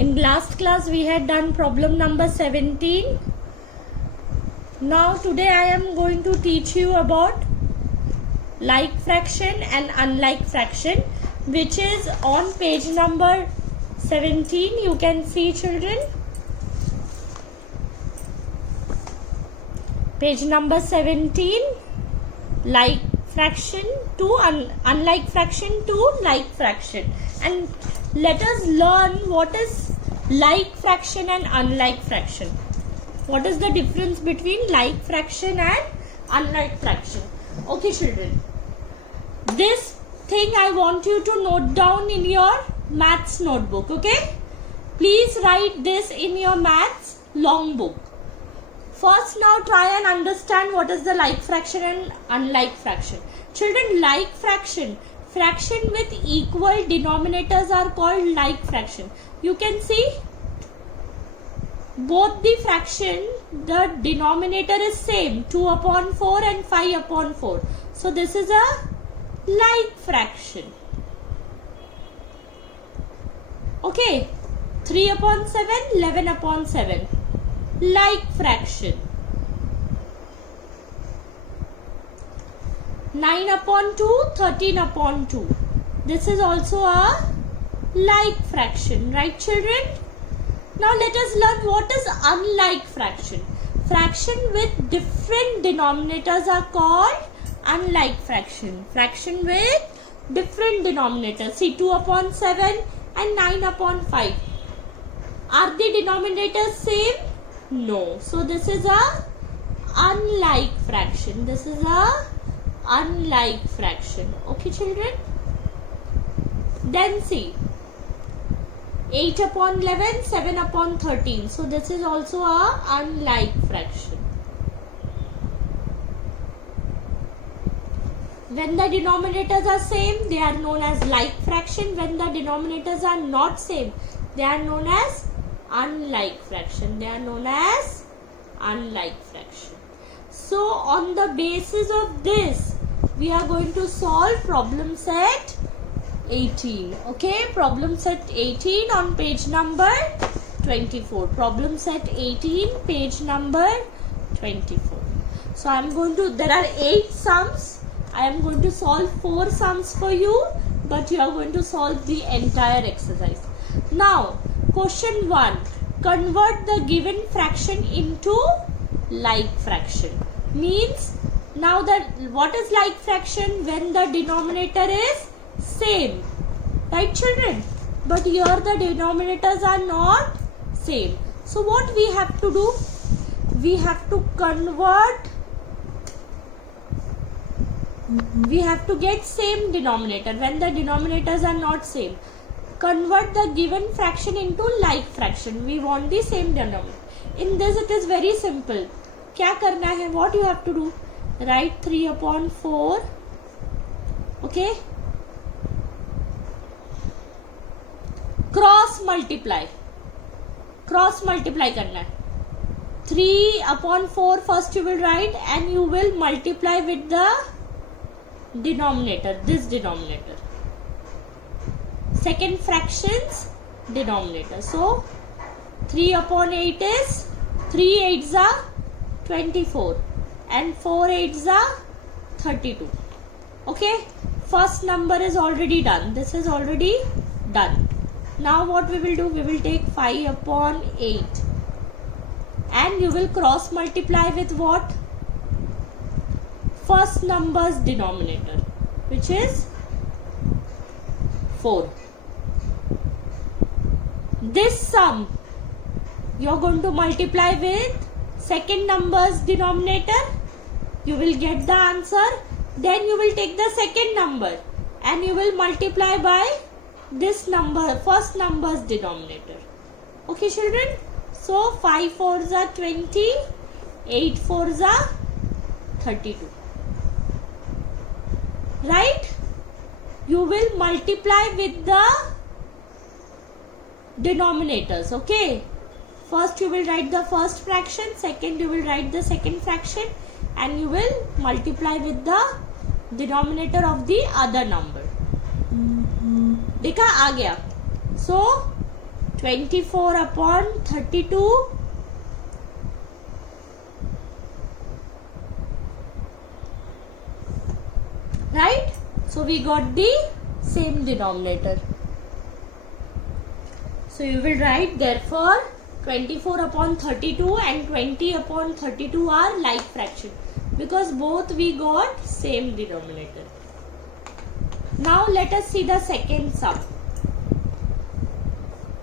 In last class we had done problem number 17. Now today I am going to teach you about like fraction and unlike fraction, which is on page number 17. You can see, children, page number 17, like fraction to unlike fraction to like fraction. And let us learn what is like fraction and unlike fraction. What is the difference between like fraction and unlike fraction? Okay, children, this thing I want you to note down in your maths notebook. Okay, please write this in your maths long book. First, now try and understand what is the like fraction and unlike fraction. Children, like fraction, fraction with equal denominators are called like fraction. You can see both the fraction, the denominator is same, 2 upon 4 and 5 upon 4. So this is a like fraction. Okay, 3 upon 7, 11 upon 7. Like fraction. 9 upon 2, 13 upon 2. This is also a like fraction, right, children? Now let us learn what is unlike fraction. Fraction with different denominators are called unlike fraction. Fraction with different denominators. See, 2 upon 7 and 9 upon 5. Are the denominators same? No. So this is a unlike fraction. This is a unlike fraction. Okay, children? Then see, 8 upon 11, 7 upon 13. So this is also a unlike fraction. When the denominators are same, they are known as like fraction. When the denominators are not same, they are known as unlike fraction. They are known as unlike fraction. So on the basis of this, we are going to solve problem set 18. Okay, problem set 18 on page number 24. Problem set 18, page number 24. So I am going to, there are 8 sums. I am going to solve 4 sums for you, but you are going to solve the entire exercise. Now, question 1. Convert the given fraction into like fraction. Means, now that what is like fraction? When the denominator is same, right, children? But here the denominators are not same. So what we have to do? We have to convert. We have to get same denominator when the denominators are not same. Convert the given fraction into like fraction. We want the same denominator. In this it is very simple. क्या करना है? What you have to do? Write 3 upon 4. Okay. Cross multiply. Cross multiply करना है. 3 upon 4 first you will write and you will multiply with the denominator, this denominator. Second fractions denominator. So 3 upon 8 is 3 8s are 24 and 4 8s are 32. Okay, first number is already done. This is already done. Now what we will do? We will take 5 upon 8 and you will cross multiply with what? First number's denominator, which is 4. This sum you are going to multiply with second number's denominator. You will get the answer. Then you will take the second number and you will multiply by this number, first number's denominator. Okay, children? So 5 4s are 20, 8 4s are 32. Right? You will multiply with the denominators. Okay? First you will write the first fraction, second you will write the second fraction, and you will multiply with the denominator of the other number. देखा आ गया. So 24 upon 32. Right? So we got the same denominator. So you will write therefore 24 upon 32 and 20 upon 32 are like fraction, because both we got same denominator. Now let us see the second sum.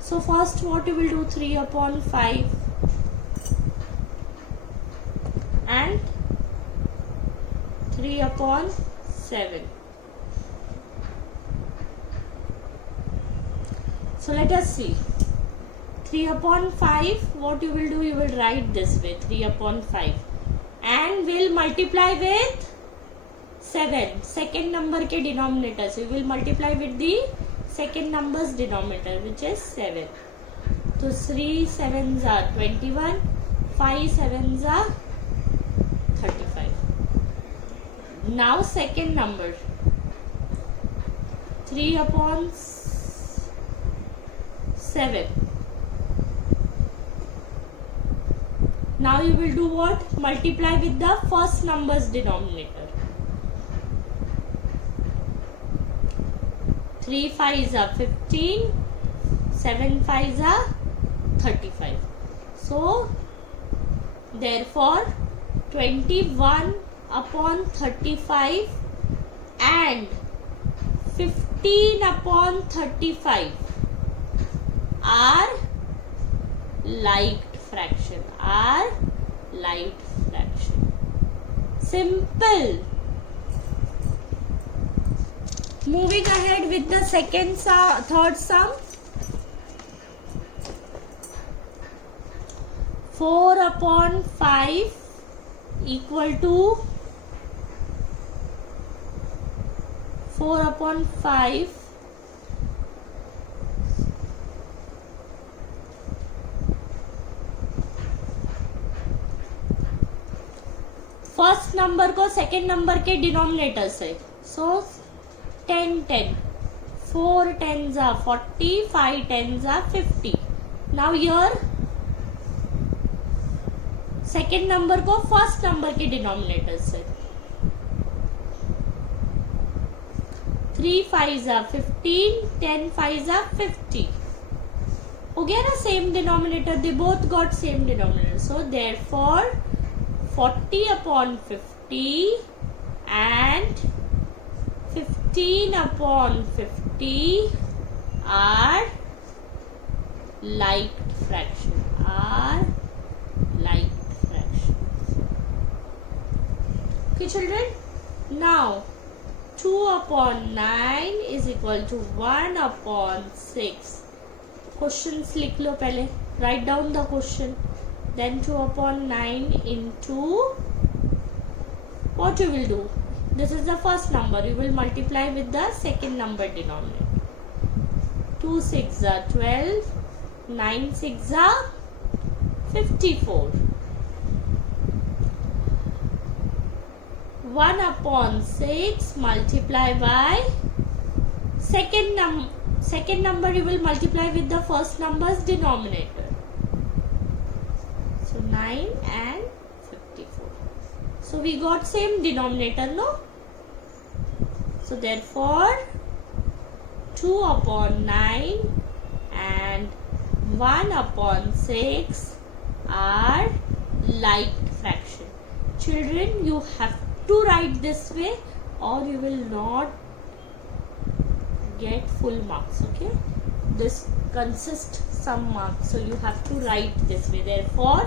So first what you will do, 3 upon 5 and 3 upon 7. So let us see. 3 upon 5, what you will do, you will write this way, 3 upon 5, and will multiply with 7, second number के denominator. So you will multiply with the second number's denominator, which is 7. So 3 sevens are 21, 5 sevens are 35. Now second number, 3 upon 7. Now you will do what? Multiply with the first number's denominator. 3 5s are 15, 7 5s are 35. So therefore 21 upon 35 and 15 upon 35 are liked fraction. Simple. Moving ahead with the third sum. 4 upon 5 equal to 4 upon 5 first number को second number के denominator से. सो 10 10, 4 10s are 40, 5 10s are 50. Now here second number को first number के denominator से. 3 5s are 15, 10 5s are 50. हो गया ना same denominator. They both got same denominator. So therefore 40 upon 50 and 15 upon 50 are liked fraction. Okay children, now 2 upon 9 is equal to 1 upon 6. Questions लिख लो पहले. Write down the question. Then 2 upon 9 into, what you will do? This is the first number. You will multiply with the second number denominator. 2 6 are 12, 9 6 are 54. 1 upon 6 multiply by second number. You will multiply with the first number's denominator. So 9 and 54. So we got same denominator, no? So therefore 2 upon 9 and 1 upon 6 are liked fraction. Children, you have to write this way or you will not get full marks. Okay, this consists some marks, so you have to write this way. Therefore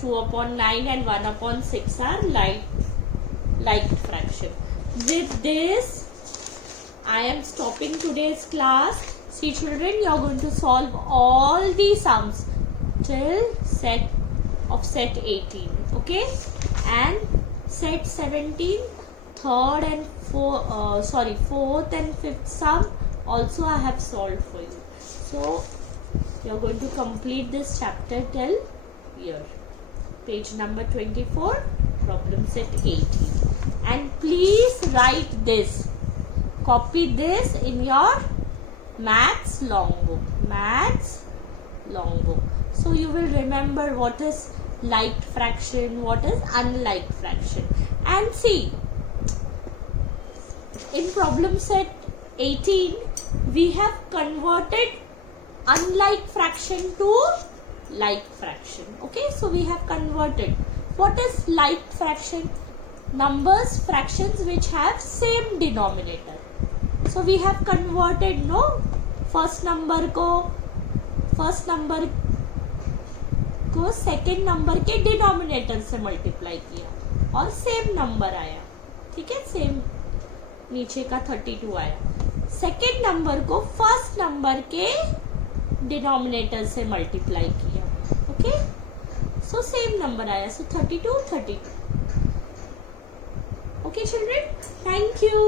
2 upon 9 and 1 upon 6 are liked fraction. With this I am stopping today's class. See children, you are going to solve all the sums till set 18. Okay, and set 17, fourth and fifth sum also I have solved for you. So you are going to complete this chapter till here. Page number 24, problem set 18. And please write this. Copy this in your maths long book. Maths long book. So you will remember what is liked fraction, what is unliked fraction. And see, in problem set 18, we have converted unlike fraction to like fraction. Okay, so we have converted. What is like fraction? Numbers, fractions which have same denominator. So we have converted, no, first number को second number के denominator से multiply किया और same number आया. ठीक है, same नीचे का 32 आया. सेकेंड नंबर को फर्स्ट नंबर के डिनोमिनेटर से मल्टीप्लाई किया. ओके, सो सेम नंबर आया. सो 32. Okay children, thank you.